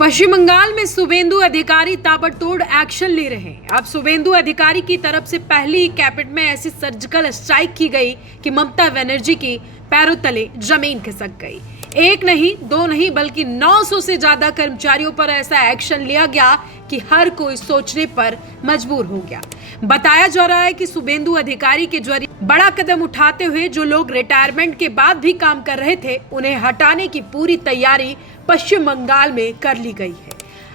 पश्चिम बंगाल में शुभेंदु अधिकारी ताबड़तोड़ एक्शन ले रहे हैं। अब शुभेंदु अधिकारी की तरफ से पहली ही कैबिनेट में ऐसी सर्जिकल स्ट्राइक की गई कि ममता बनर्जी की पैरों तले जमीन खिसक गई। एक नहीं, दो नहीं, बल्कि 900 से ज्यादा कर्मचारियों पर ऐसा एक्शन लिया गया कि हर कोई सोचने पर मजबूर हो गया। बताया जा रहा है कि शुभेंदु अधिकारी के जरिए बड़ा कदम उठाते हुए जो लोग रिटायरमेंट के बाद भी काम कर रहे थे, उन्हें हटाने की पूरी तैयारी पश्चिम बंगाल में कर ली गई है।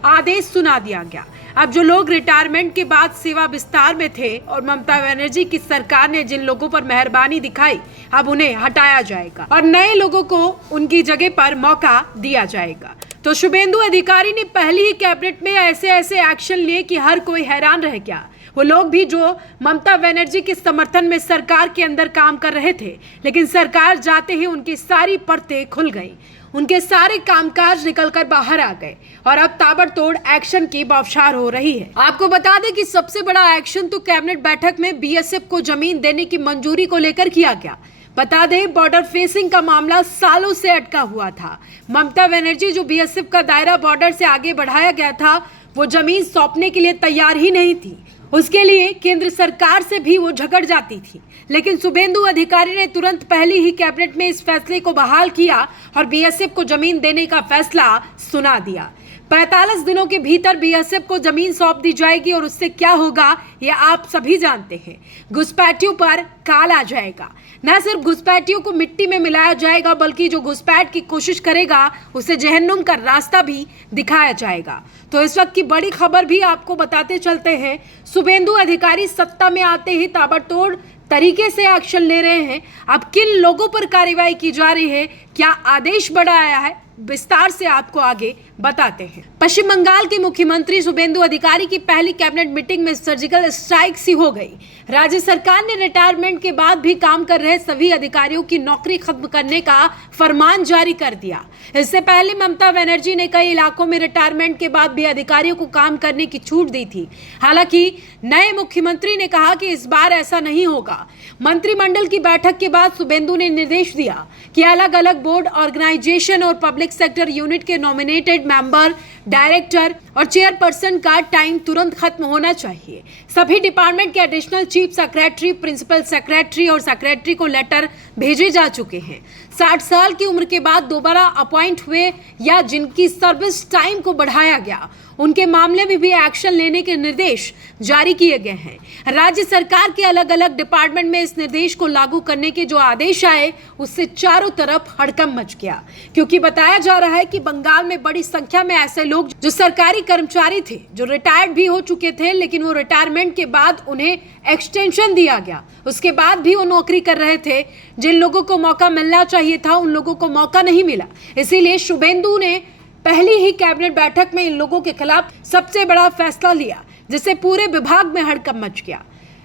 आदेश सुना दिया गया। अब जो लोग रिटायरमेंट के बाद सेवा विस्तार में थे और ममता बनर्जी की सरकार ने जिन लोगों पर मेहरबानी दिखाई, अब उन्हें हटाया जाएगा और नए लोगों को उनकी जगह पर मौका दिया जाएगा। तो शुभेंदु अधिकारी ने पहली ही कैबिनेट में ऐसे एक्शन लिए कि हर कोई हैरान रह गया। वो लोग भी जो ममता बनर्जी के समर्थन में सरकार के अंदर काम कर रहे थे, लेकिन सरकार जाते ही उनकी सारी परतें खुल गई, उनके सारे कामकाज निकलकर बाहर आ गए और अब ताबड़तोड़ एक्शन की बौछार हो रही है। आपको बता दें कि सबसे बड़ा एक्शन तो कैबिनेट बैठक में बीएसएफ को जमीन देने की मंजूरी को लेकर किया गया। बता दें, बॉर्डर फेसिंग का मामला सालों से अटका हुआ था। ममता बनर्जी जो बीएसएफ का दायरा बॉर्डर से आगे बढ़ाया गया था, वो जमीन सौंपने के लिए तैयार ही नहीं थी। उसके लिए केंद्र सरकार से भी वो झगड़ जाती थी, लेकिन शुभेंदु अधिकारी ने तुरंत पहली ही कैबिनेट में इस फैसले को बहाल किया और बीएसएफ को जमीन देने का फैसला सुना दिया। 45 दिनों के भीतर बीएसएफ को जमीन सौंप दी जाएगी और उससे क्या होगा ये आप सभी जानते हैं। घुसपैठियों पर काल आ जाएगा। न सिर्फ घुसपैठियों को मिट्टी में मिलाया जाएगा, बल्कि जो घुसपैठ की कोशिश करेगा उसे जहन्नुम का रास्ता भी दिखाया जाएगा। तो इस वक्त की बड़ी खबर भी आपको बताते चलते हैं। शुभेंदु अधिकारी सत्ता में आते ही ताबड़तोड़ तरीके से एक्शन ले रहे हैं। अब किन लोगों पर कार्रवाई की जा रही है, क्या आदेश बड़ा आया है, विस्तार से आपको आगे बताते हैं। पश्चिम बंगाल के मुख्यमंत्री शुभेंदु अधिकारी की पहली कैबिनेट मीटिंग में सर्जिकल स्ट्राइक सी हो गई। राज्य सरकार ने रिटायरमेंट के बाद भी काम कर रहे सभी अधिकारियों की नौकरी खत्म करने का फरमान जारी कर दिया। इससे पहले ममता बनर्जी ने कई इलाकों में रिटायरमेंट के बाद भी अधिकारियों को काम करने की छूट दी थी। हालांकि नए मुख्यमंत्री ने कहा कि इस बार ऐसा नहीं होगा। मंत्रिमंडल की बैठक के बाद शुभेंदु ने निर्देश दिया कि अलग अलग बोर्ड, ऑर्गेनाइजेशन और पब्लिक सेक्टर यूनिट के नॉमिनेटेड मेंबर, डायरेक्टर और चेयरपर्सन का टाइम तुरंत खत्म होना चाहिए। सभी डिपार्टमेंट के additional chief secretary, principal secretary और सेक्रेटरी को लेटर भेजे जा चुके हैं। 60 साल की उम्र के बाद दोबारा अपॉइंट हुए या जिनकी सर्विस टाइम को बढ़ाया गया, उनके मामले में भी एक्शन लेने के निर्देश जारी किए गए हैं। राज्य सरकार के अलग अलग डिपार्टमेंट में इस निर्देश को लागू करने के जो आदेश आए, उससे चारों तरफ हड़कंप मच गया, क्योंकि बताया जा रहा है कि बंगाल में बड़ी संख्या में ऐसे लोग जो सरकारी कर्मचारी थे, जो रिटायर्ड भी हो चुके थे, लेकिन वो रिटायरमेंट के बाद उन्हें एक्सटेंशन दिया गया, उसके बाद भी वो नौकरी कर रहे थे। जिन लोगों को मौका मिलना चाहिए था, उन लोगों को मौका नहीं मिला। इसीलिए शुभेंदु ने पहली ही कैबिनेट बैठक में इन लोगों के खिलाफ सबसे बड़ा फैसला लिया, जिससे पूरे विभाग में हड़कंप मच गया।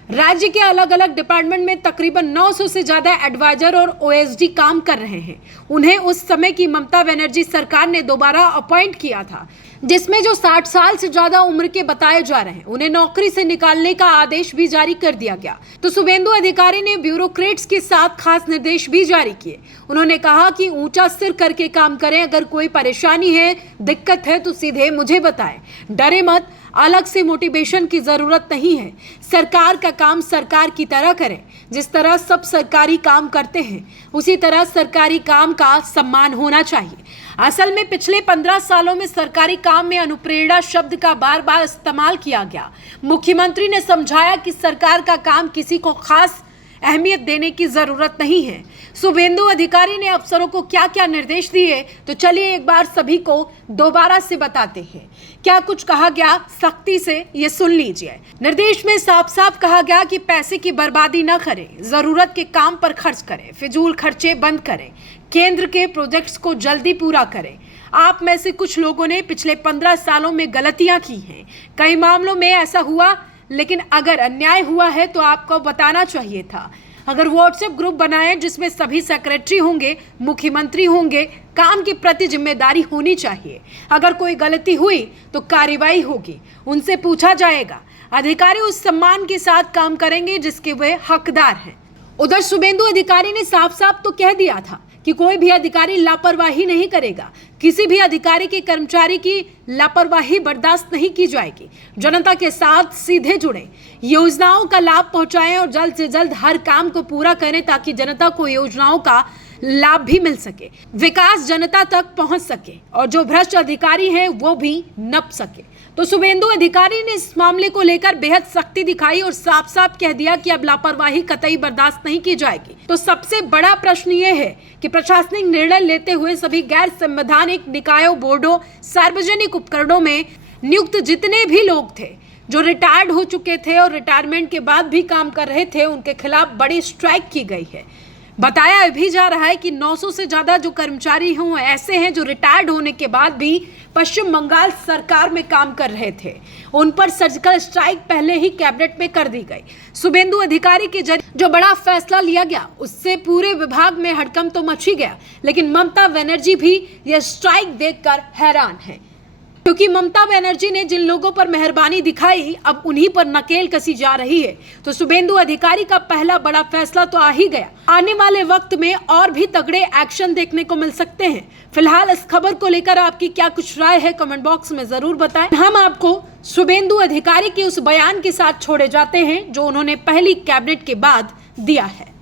राज्य के अलग अलग डिपार्टमेंट में तकरीबन 900 से ज्यादा एडवाइजर और ओएसडी काम कर रहे हैं। उन्हें उस समय की ममता बनर्जी सरकार ने दोबारा अपॉइंट किया था, जिसमें जो 60 साल से ज्यादा उम्र के बताए जा रहे हैं, उन्हें नौकरी से निकालने का आदेश भी जारी कर दिया गया। तो शुभेंदु अधिकारी ने ब्यूरोक्रेट्स के साथ खास निर्देश भी जारी किए। उन्होंने कहा कि ऊंचा सिर करके काम करें, अगर कोई परेशानी है, दिक्कत है तो सीधे मुझे बताएं, डरे मत, अलग से मोटिवेशन की जरूरत नहीं है। सरकार का काम सरकार की तरह करें। जिस तरह सब सरकारी काम करते हैं, उसी तरह सरकारी काम का सम्मान होना चाहिए। असल में पिछले 15 सालों में सरकारी काम में अनुप्रेरणा शब्द का बार बार इस्तेमाल किया गया। मुख्यमंत्री ने समझाया कि सरकार का काम किसी को खास अहमियत देने की जरूरत नहीं है। शुभेंदु अधिकारी ने अफसरों को क्या क्या निर्देश दिए, तो चलिए एक बार सभी को दोबारा से बताते हैं। क्या कुछ कहा गया, सख्ती से ये सुन लीजिए। निर्देश में साफ साफ कहा गया कि पैसे की बर्बादी न करें, जरूरत के काम पर खर्च करें, फिजूल खर्चे बंद करें, केंद्र के प्रोजेक्ट्स को जल्दी पूरा करें। आप में से कुछ लोगों ने पिछले 15 सालों में गलतियां की हैं। कई मामलों में ऐसा हुआ, लेकिन अगर अन्याय हुआ है तो आपको बताना चाहिए था। अगर व्हाट्सएप ग्रुप बनाएं जिसमें सभी सेक्रेटरी होंगे, मुख्यमंत्री होंगे, काम के प्रति जिम्मेदारी होनी चाहिए। अगर कोई गलती हुई तो कार्रवाई होगी, उनसे पूछा जाएगा। अधिकारी उस सम्मान के साथ काम करेंगे जिसके वे हकदार हैं। उधर शुभेंदु अधिकारी ने साफ साफ तो कह दिया था कि कोई भी अधिकारी लापरवाही नहीं करेगा। किसी भी अधिकारी के कर्मचारी की लापरवाही बर्दाश्त नहीं की जाएगी। जनता के साथ सीधे जुड़ें, योजनाओं का लाभ पहुंचाएं और जल्द से जल्द हर काम को पूरा करें ताकि जनता को योजनाओं का लाभ भी मिल सके, विकास जनता तक पहुंच सके और जो भ्रष्ट अधिकारी हैं वो भी नप सके। तो शुभेंदु अधिकारी ने इस मामले को लेकर बेहद सख्ती दिखाई और साफ साफ कह दिया कि अब लापरवाही कतई बर्दाश्त नहीं की जाएगी। तो सबसे बड़ा प्रश्न ये है कि प्रशासनिक निर्णय लेते हुए सभी गैर संवैधानिक निकायों, बोर्डों, सार्वजनिक उपकरणों में नियुक्त जितने भी लोग थे जो रिटायर्ड हो चुके थे और रिटायरमेंट के बाद भी काम कर रहे थे, उनके खिलाफ बड़ी स्ट्राइक की गई है। बताया भी जा रहा है कि 900 से ज्यादा जो कर्मचारी हों ऐसे हैं जो रिटायर्ड होने के बाद भी पश्चिम बंगाल सरकार में काम कर रहे थे। उन पर सर्जिकल स्ट्राइक पहले ही कैबिनेट में कर दी गई। शुभेंदु अधिकारी के जरिए जो बड़ा फैसला लिया गया उससे पूरे विभाग में हड़कंप तो मच ही गया, लेकिन ममता बनर्जी भी यह स्ट्राइक देखकर हैरान है, क्योंकि ममता बनर्जी ने जिन लोगों पर मेहरबानी दिखाई अब उन्हीं पर नकेल कसी जा रही है। तो शुभेंदु अधिकारी का पहला बड़ा फैसला तो आ ही गया। आने वाले वक्त में और भी तगड़े एक्शन देखने को मिल सकते हैं। फिलहाल इस खबर को लेकर आपकी क्या कुछ राय है, कमेंट बॉक्स में जरूर बताएं। हम आपको शुभेंदु अधिकारी के उस बयान के साथ छोड़े जाते हैं जो उन्होंने पहली कैबिनेट के बाद दिया है।